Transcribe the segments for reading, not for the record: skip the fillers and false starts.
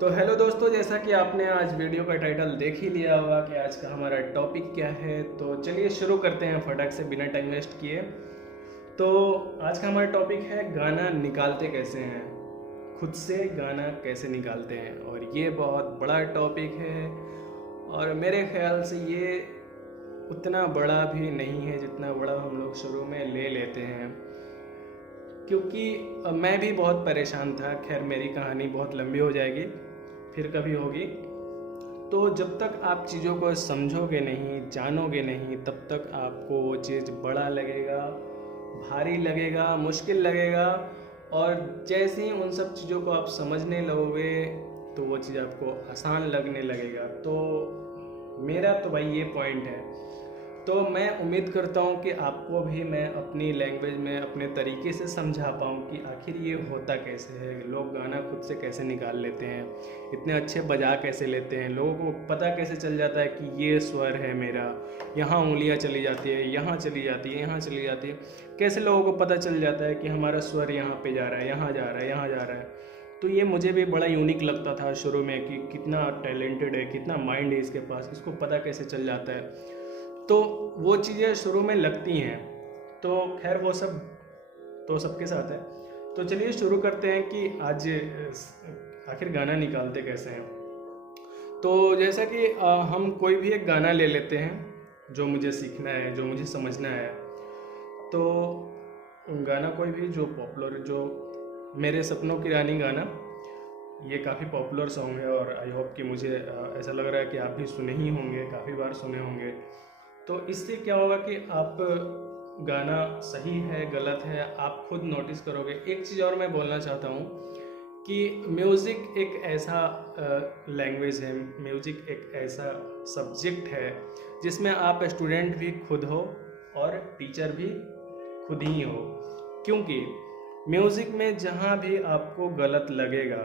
तो हेलो दोस्तों, जैसा कि आपने आज वीडियो का टाइटल देख ही लिया होगा कि आज का हमारा टॉपिक क्या है। तो चलिए शुरू करते हैं फटाक से बिना टाइम वेस्ट किए। तो आज का हमारा टॉपिक है गाना निकालते कैसे हैं, खुद से गाना कैसे निकालते हैं। और ये बहुत बड़ा टॉपिक है और मेरे ख्याल से ये उतना बड़ा भी नहीं है जितना बड़ा हम लोग शुरू में ले लेते हैं, क्योंकि मैं भी बहुत परेशान था। खैर मेरी कहानी बहुत लंबी हो जाएगी, फिर कभी होगी। तो जब तक आप चीज़ों को समझोगे नहीं, जानोगे नहीं, तब तक आपको वो चीज़ बड़ा लगेगा, भारी लगेगा, मुश्किल लगेगा। और जैसे ही उन सब चीज़ों को आप समझने लगोगे तो वो चीज़ आपको आसान लगने लगेगा। तो मेरा तो भाई ये पॉइंट है। तो मैं उम्मीद करता हूँ कि आपको भी मैं अपनी लैंग्वेज में अपने तरीके से समझा पाऊँ कि आखिर ये होता कैसे है, लोग गाना खुद से कैसे निकाल लेते हैं, इतने अच्छे बजा कैसे लेते हैं, लोगों को पता कैसे चल जाता है कि ये स्वर है मेरा, यहाँ उंगलियाँ चली जाती है, यहाँ चली जाती है, यहाँ चली जाती है। कैसे लोगों को पता चल जाता है कि हमारा स्वर यहाँ पे जा रहा है, यहाँ जा रहा है, यहाँ जा रहा है। तो ये मुझे भी बड़ा यूनिक लगता था शुरू में कि कितना टैलेंटेड है, कितना माइंड है इसके पास, इसको पता कैसे चल जाता है। तो वो चीज़ें शुरू में लगती हैं। तो खैर वो सब तो सबके साथ है। तो चलिए शुरू करते हैं कि आज आखिर गाना निकालते कैसे हैं। तो जैसा कि हम कोई भी एक गाना ले लेते हैं जो मुझे सीखना है, जो मुझे समझना है। तो गाना कोई भी जो पॉपुलर, जो मेरे सपनों की रानी गाना, ये काफ़ी पॉपुलर सॉन्ग है और आई होप कि मुझे ऐसा लग रहा है कि आप भी सुने ही होंगे, काफ़ी बार सुने होंगे। तो इससे क्या होगा कि आप गाना सही है गलत है आप खुद नोटिस करोगे। एक चीज़ और मैं बोलना चाहता हूँ कि म्यूज़िक एक ऐसा लैंग्वेज है, म्यूज़िक एक ऐसा सब्जेक्ट है जिसमें आप स्टूडेंट भी खुद हो और टीचर भी खुद ही हो। क्योंकि म्यूज़िक में जहाँ भी आपको गलत लगेगा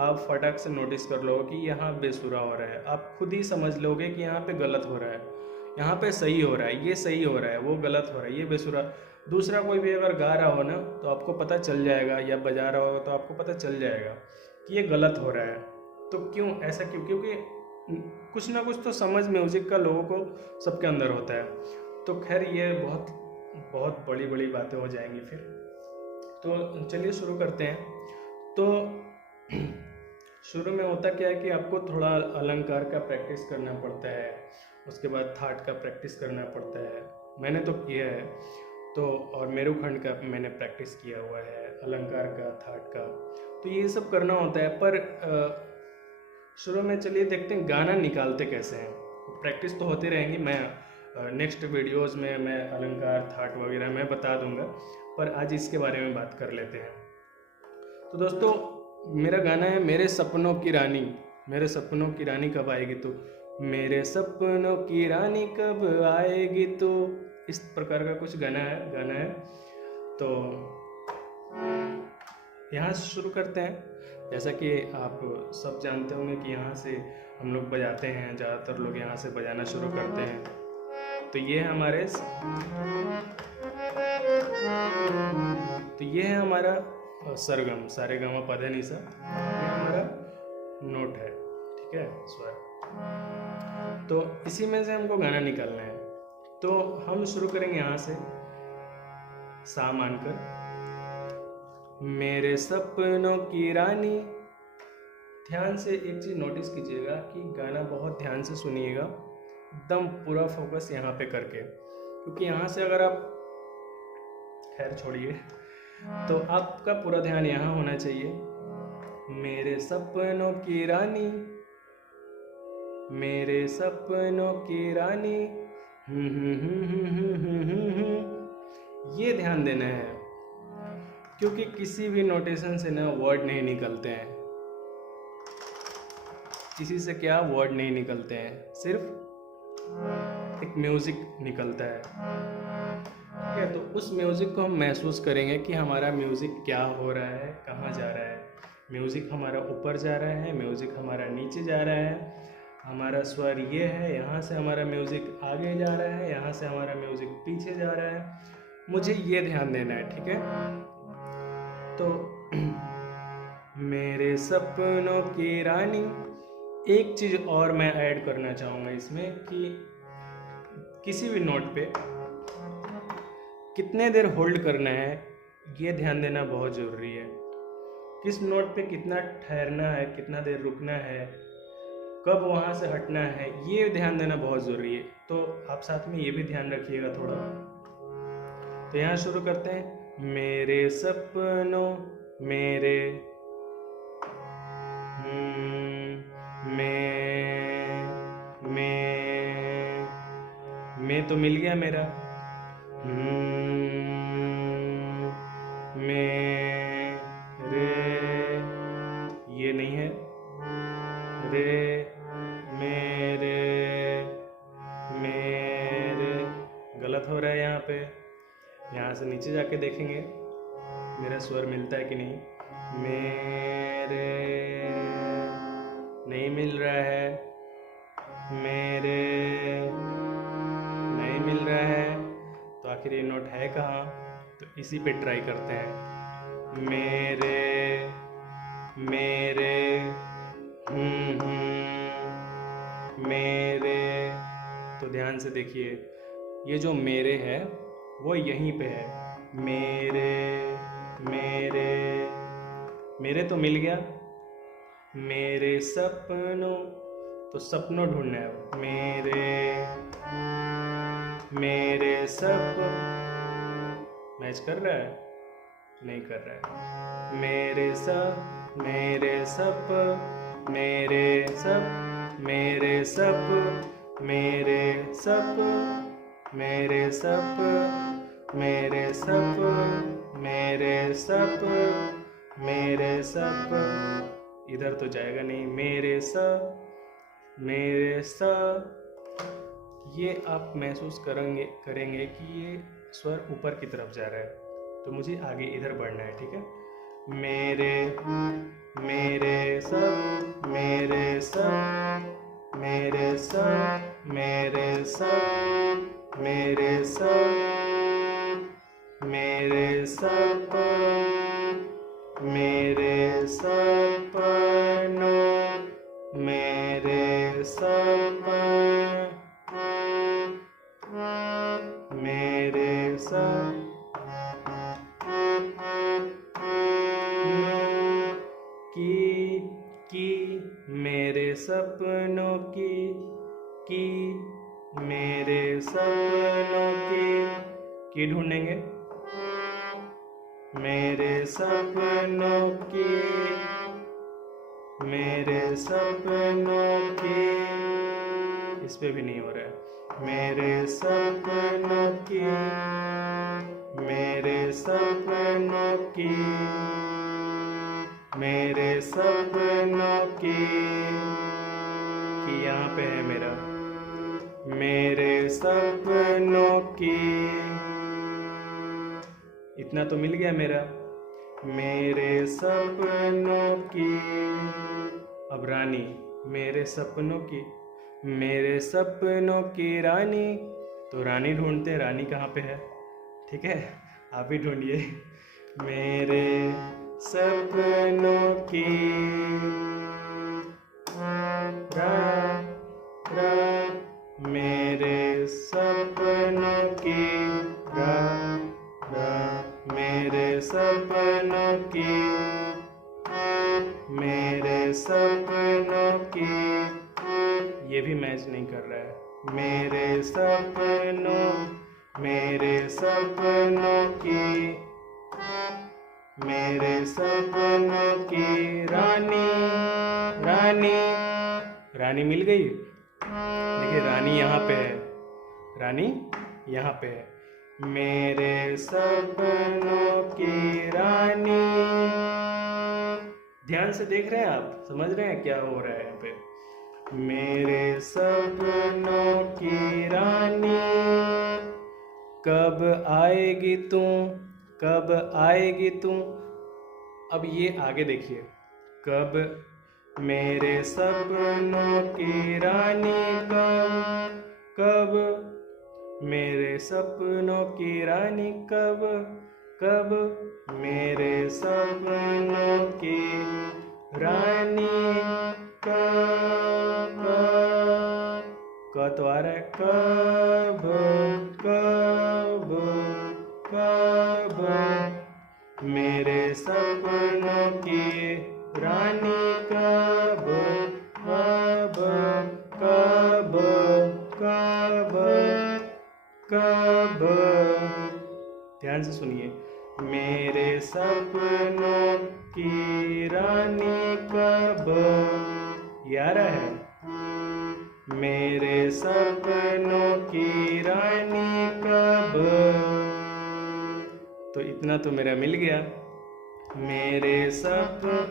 आप फटाक से नोटिस कर लो कि यहाँ बेसुरा हो रहा है, आप खुद ही समझ लोगे कि यहाँ पे गलत हो रहा है, यहाँ पे सही हो रहा है, ये सही हो रहा है, वो गलत हो रहा है, ये बेसुरा। दूसरा कोई भी अगर गा रहा हो ना तो आपको पता चल जाएगा, या बजा रहा होगा तो आपको पता चल जाएगा कि ये गलत हो रहा है। तो क्यों ऐसा, क्योंकि कुछ ना कुछ तो समझ म्यूज़िक का लोगों को सबके अंदर होता है। तो खैर ये बहुत बहुत बड़ी बड़ी बातें हो जाएंगी फिर। तो चलिए शुरू करते हैं। तो शुरू में होता क्या है कि आपको थोड़ा अलंकार का प्रैक्टिस करना पड़ता है, उसके बाद थाट का प्रैक्टिस करना पड़ता है। मैंने तो किया है। तो और मेरुखंड का मैंने प्रैक्टिस किया हुआ है, अलंकार का, थाट का। तो ये सब करना होता है। पर शुरू में चलिए देखते हैं गाना निकालते कैसे हैं। प्रैक्टिस तो होती रहेंगी, मैं नेक्स्ट वीडियोस में मैं अलंकार, थाट वगैरह मैं बता दूंगा, पर आज इसके बारे में बात कर लेते हैं। तो दोस्तों मेरा गाना है मेरे सपनों की रानी। मेरे सपनों की रानी कब आएगी तू, मेरे सपनों की रानी कब आएगी तू, इस प्रकार का कुछ गाना है। तो यहाँ से शुरू करते हैं। जैसा कि आप सब जानते होंगे कि यहाँ से हम लोग बजाते हैं, ज़्यादातर लोग यहाँ से बजाना शुरू करते हैं। तो ये है हमारे, तो ये है हमारा सरगम, सारे गामा पधा नी सा, ये हमारा नोट है, ठीक है, स्वर। तो इसी में से हमको गाना निकालना है। तो हम शुरू करेंगे यहाँ से, सा मानकर, मेरे सपनों की रानी। ध्यान से एक चीज नोटिस कीजिएगा कि गाना बहुत ध्यान से सुनिएगा, एकदम पूरा फोकस यहाँ पे करके, क्योंकि यहाँ से अगर आप, खैर छोड़िए, तो आपका पूरा ध्यान यहाँ होना चाहिए। मेरे सपनों की रानी, मेरे सपनों की रानी, ये ध्यान देना है, क्योंकि किसी भी नोटेशन से ना वर्ड नहीं निकलते हैं, किसी से क्या वर्ड नहीं निकलते हैं, सिर्फ एक म्यूजिक निकलता है, ठीक है। तो उस म्यूजिक को हम महसूस करेंगे कि हमारा म्यूजिक क्या हो रहा है, कहाँ जा रहा है। म्यूजिक हमारा ऊपर जा रहा है, म्यूजिक हमारा नीचे जा रहा है, हमारा स्वर ये है, यहाँ से हमारा म्यूजिक आगे जा रहा है, यहाँ से हमारा म्यूजिक पीछे जा रहा है। मुझे ये ध्यान देना है, ठीक है। तो मेरे सपनों की रानी। एक चीज़ और मैं ऐड करना चाहूँगा इसमें कि किसी भी नोट पे कितने देर होल्ड करना है ये ध्यान देना बहुत ज़रूरी है। किस नोट पे कितना ठहरना है, कितना देर रुकना है, कब वहाँ से हटना है, ये ध्यान देना बहुत ज़रूरी है। तो आप साथ में ये भी ध्यान रखिएगा थोड़ा। तो यहाँ शुरू करते हैं। मेरे सपनों मेरे मैं तो मिल गया मेरा। मेरे ये नहीं है। रे मेरे मेरे गलत हो रहा है यहाँ पे। यहाँ से नीचे जाके देखेंगे मेरा स्वर मिलता है कि नहीं। मेरे नहीं मिल रहा है। मेरे नहीं मिल रहा है। तो आखिर ये नोट है कहाँ? तो इसी पे ट्राई करते हैं। मेरे मेरे मेरे। तो ध्यान से देखिए, ये जो मेरे है वो यहीं पे है। मेरे मेरे मेरे तो मिल गया। मेरे सपनों, तो सपनों ढूंढना है। मेरे सप मैच कर रहा है? नहीं कर रहा है। मेरे सप मेरे सप मेरे सप मेरे सप मेरे सप मेरे सप मेरे सप मेरे सप मेरे सप। इधर तो जाएगा नहीं। मेरे सप मेरे सप। ये आप महसूस करेंगे कि ये स्वर ऊपर की तरफ जा रहा है, तो मुझे आगे इधर बढ़ना है। ठीक है। मेरे मेरे सब मेरे सब मेरे सब मेरे सब मेरे सब मेरे सब मेरे सपनों मेरे सपनों मेरे की मेरे सपनों की मेरे सपनों की ढूंढेंगे। मेरे सपनों की मेरे सपनों की। इस पे भी नहीं हो रहा है। मेरे सपनों की मेरे सपनों की मेरे सपनों की यहाँ पे है मेरा। मेरे सपनों की। इतना तो मिल गया मेरा। मेरे सपनों की। अब रानी, मेरे सपनों की रानी। तो रानी ढूंढते, रानी कहाँ पे है? ठीक है, आप भी ढूंढिए। मेरे सपनों की मेरे सपनों की मेरे सपनों की मेरे सपनों की। ये भी मैच नहीं कर रहा है। मेरे सपनों की मेरे सपनों की रानी। रानी मिल गई। देखिए रानी यहाँ पे है, रानी यहाँ पे है। मेरे सपनों की रानी। ध्यान से देख रहे हैं आप? समझ रहे हैं क्या हो रहा है यहाँ पे? मेरे सपनों की रानी। कब आएगी तू, कब आएगी तू। अब ये आगे देखिए। कब मेरे सपनों की रानी। कब मेरे सपनों की रानी। कब मेरे सपनों की रानी कब तो आ रहा है, कब कब कब मेरे सपनों की रानी कब कब कब कब कब। ध्यान से सुनिए, मेरे सपनों की रानी कब, यार है, मेरे सपनों की रानी कब। तो इतना तो मेरा मिल गया। मेरे सपनों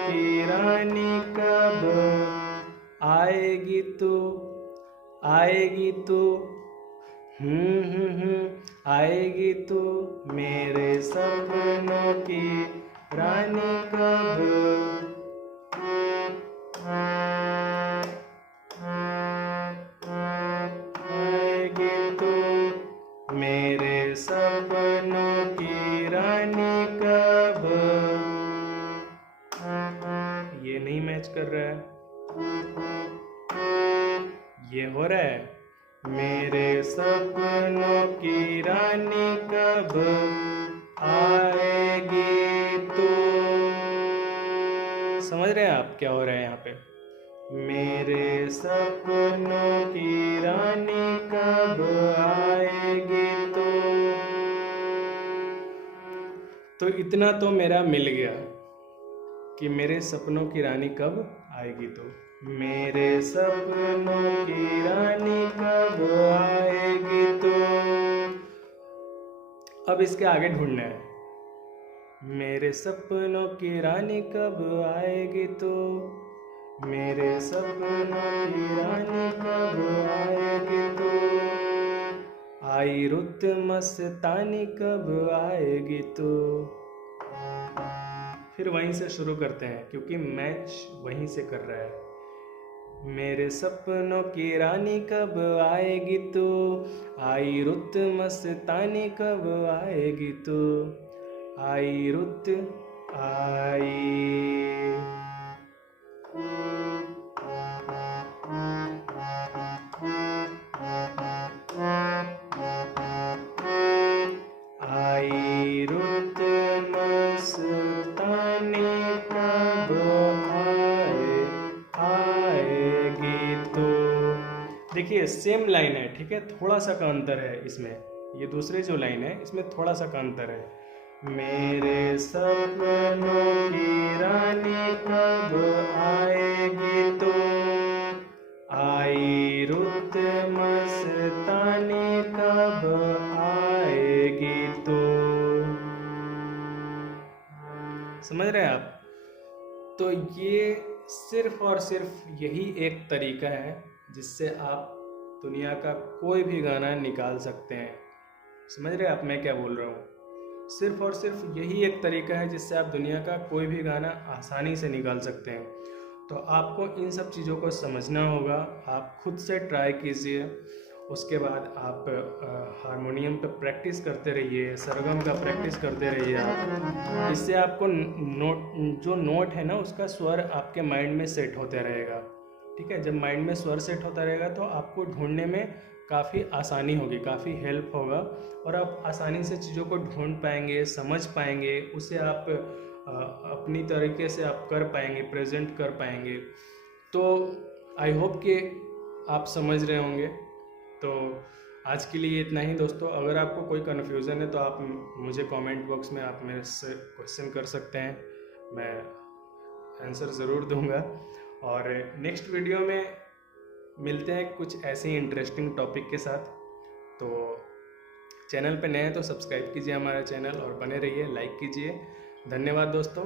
की रानी कब आएगी तू, आएगी तू, आएगी तू मेरे सपनों की रानी कब। आएगी तू मेरे सपनों की रानी कब। ये नहीं मैच कर रहा है, ये हो रहा है। मेरे सपनों की रानी कब आएगी तू। समझ रहे हैं आप क्या हो रहा है यहाँ पे? मेरे सपनों की रानी कब आएगी तो इतना तो मेरा मिल गया कि मेरे सपनों की रानी कब आएगी तो। मेरे सपनों की रानी कब आएगी तो। अब इसके आगे ढूंढना है। मेरे सपनों की रानी कब आएगी तो, मेरे सपनों की रानी कब आएगी तो। आई रुत मस्तानी कब आएगी तो। फिर वहीं से शुरू करते हैं क्योंकि मैच वहीं से कर रहा है। मेरे सपनों की रानी कब आएगी तो, आई रुत मस्तानी कब आएगी तो। आई रुत आई। आई रुत मस्तानी कब आएगी तो। देखिए सेम लाइन है, ठीक है, थोड़ा सा का अंतर है इसमें। ये दूसरे जो लाइन है इसमें थोड़ा सा का अंतर है। मेरे सपनों की रानी कब आएगी तो, आई रुत मस्तानी कब आएगी तो। समझ रहे हैं आप? तो ये सिर्फ और सिर्फ यही एक तरीका है जिससे आप दुनिया का कोई भी गाना निकाल सकते हैं। समझ रहे हैं आप मैं क्या बोल रहा हूँ? सिर्फ और सिर्फ यही एक तरीका है जिससे आप दुनिया का कोई भी गाना आसानी से निकाल सकते हैं। तो आपको इन सब चीज़ों को समझना होगा। आप खुद से ट्राई कीजिए, उसके बाद आप हारमोनियम पे प्रैक्टिस करते रहिए, सरगम का प्रैक्टिस करते रहिए आप। इससे आपको जो नोट है ना उसका स्वर आपके माइंड में सेट होता रहेगा। ठीक है, जब माइंड में स्वर सेट होता रहेगा तो आपको ढूंढने में काफ़ी आसानी होगी, काफ़ी हेल्प होगा और आप आसानी से चीज़ों को ढूंढ पाएंगे, समझ पाएंगे, उसे आप अपनी तरीके से आप कर पाएंगे, प्रेजेंट कर पाएंगे। तो आई होप कि आप समझ रहे होंगे। तो आज के लिए इतना ही दोस्तों। अगर आपको कोई कन्फ्यूज़न है तो आप मुझे कमेंट बॉक्स में आप मेरे से क्वेश्चन कर सकते हैं, मैं आंसर ज़रूर दूंगा। और नेक्स्ट वीडियो में मिलते हैं कुछ ऐसे ही इंटरेस्टिंग टॉपिक के साथ। तो चैनल पे नए हैं तो सब्सक्राइब कीजिए हमारा चैनल और बने रहिए, लाइक कीजिए। धन्यवाद दोस्तों।